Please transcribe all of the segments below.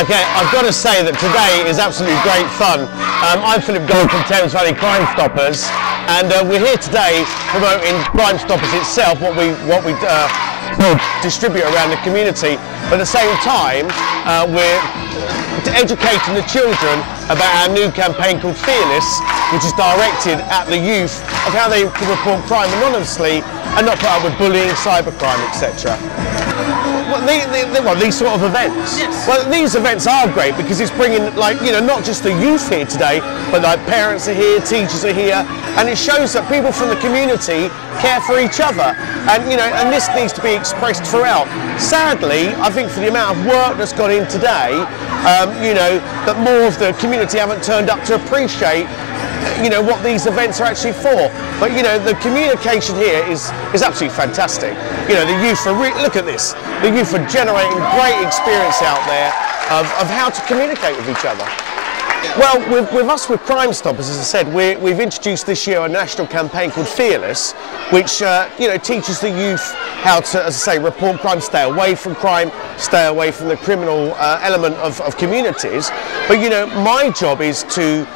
Okay, I've got to say that today is absolutely great fun. I'm Philip Gold from Thames Valley Crimestoppers, and we're here today promoting Crimestoppers itself, what we distribute around the community. But at the same time, we're educating the children about our new campaign called Fearless, which is directed at the youth of how they can report crime anonymously and not put up with bullying, cybercrime, etc. Well, these sort of events. Yes. Well, these events are great because it's bringing, like, you know, not just the youth here today, but like parents are here, teachers are here, and it shows that people from the community care for each other, and you know, and this needs to be expressed throughout. Sadly, I think for the amount of work that's gone in today, you know, that more of the community haven't turned up to appreciate, you know, what these events are actually for. But you know, the communication here is absolutely fantastic. You know, the youth are look at this. The youth are generating great experience out there of how to communicate with each other. Well, with us with Crimestoppers, as I said, we've introduced this year a national campaign called Fearless, which you know, teaches the youth how to, as I say, report crime, stay away from the criminal element of communities. But you know, my job is to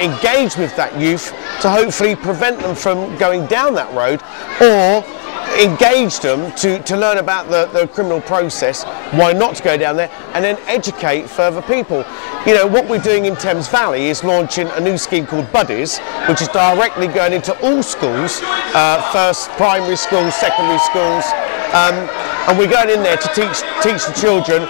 engage with that youth to hopefully prevent them from going down that road, or engage them to learn about the criminal process, why not to go down there, and then educate further people. You know, what we're doing in Thames Valley is launching a new scheme called Buddies, which is directly going into all schools, first primary schools, secondary schools, and we're going in there to teach the children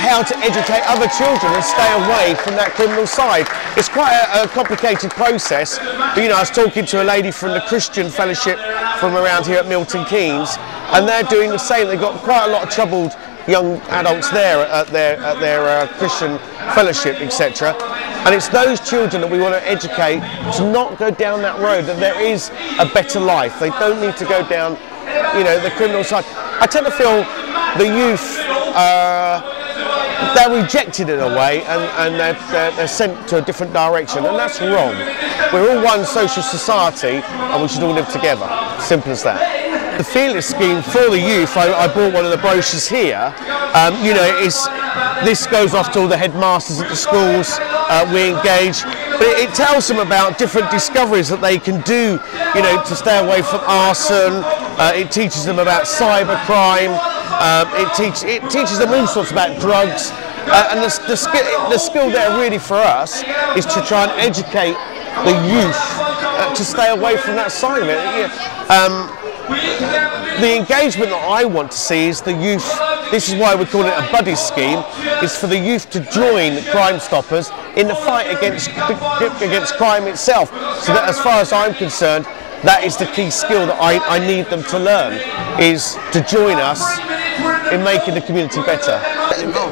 how to educate other children and stay away from that criminal side. It's quite a complicated process, but you know, I was talking to a lady from the Christian Fellowship from around here at Milton Keynes, and they're doing the same. They've got quite a lot of troubled young adults there at their Christian Fellowship, etc. And it's those children that we want to educate to not go down that road, that there is a better life. They don't need to go down, you know, the criminal side. I tend to feel the youth, they're rejected in a way, and they're sent to a different direction, and that's wrong. We're all one social society, and we should all live together. Simple as that. The Fearless scheme for the youth, I bought one of the brochures here. You know, this goes off to all the headmasters at the schools. We engage, but it tells them about different discoveries that they can do, you know, to stay away from arson. It teaches them about cybercrime. It teaches them all sorts about drugs. And the skill there really for us is to try and educate the youth to stay away from that side of it. The engagement that I want to see is the youth. This is why we call it a buddy scheme, is for the youth to join Crimestoppers in the fight against crime itself. So that, as far as I'm concerned, that is the key skill that I need them to learn, is to join us in making the community better.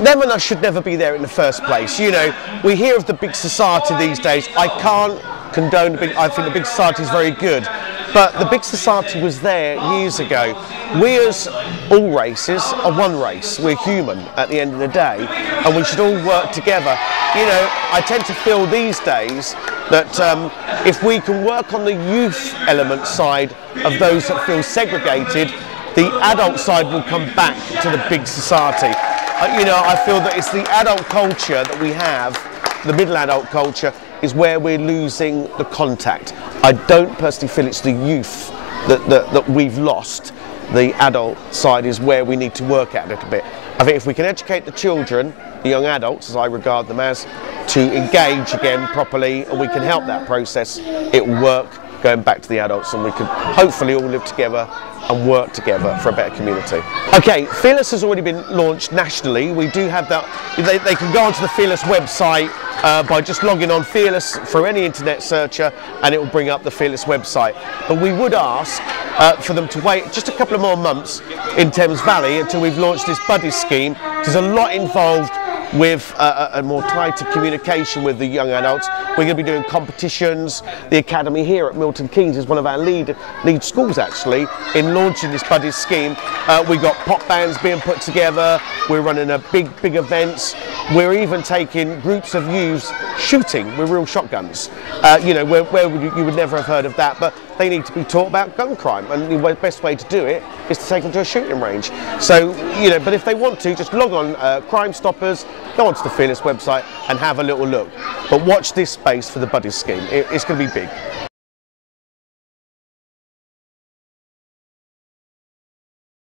Them and us should never be there in the first place. You know, we hear of the big society these days. I can't condone the big, I think the big society is very good. But the big society was there years ago. We, as all races, are one race. We're human at the end of the day, and we should all work together. You know, I tend to feel these days that if we can work on the youth element side of those that feel segregated, the adult side will come back to the big society. You know, I feel that it's the adult culture that we have, the middle adult culture, is where we're losing the contact. I don't personally feel it's the youth that we've lost. The adult side is where we need to work at a little bit. I think if we can educate the children, the young adults, as I regard them as, to engage again properly, and we can help that process, it will work going back to the adults, and we can hopefully all live together and work together for a better community. Okay, Fearless has already been launched nationally. We do have that. They can go onto the Fearless website by just logging on Fearless through any internet searcher, and it will bring up the Fearless website. But we would ask for them to wait just a couple of more months in Thames Valley until we've launched this buddy scheme. There's a lot involved with a more tighter communication with the young adults. We're going to be doing competitions. The Academy here at Milton Keynes is one of our lead schools actually in launching this buddy scheme. We've got pop bands being put together. We're running a big events. We're even taking groups of youths shooting with real shotguns. You know, where you would never have heard of that, but they need to be taught about gun crime, and the best way to do it is to take them to a shooting range. So, you know, but if they want to, just log on Crimestoppers, go onto the Fearless website and have a little look. But watch this space for the buddy scheme. It's going to be big.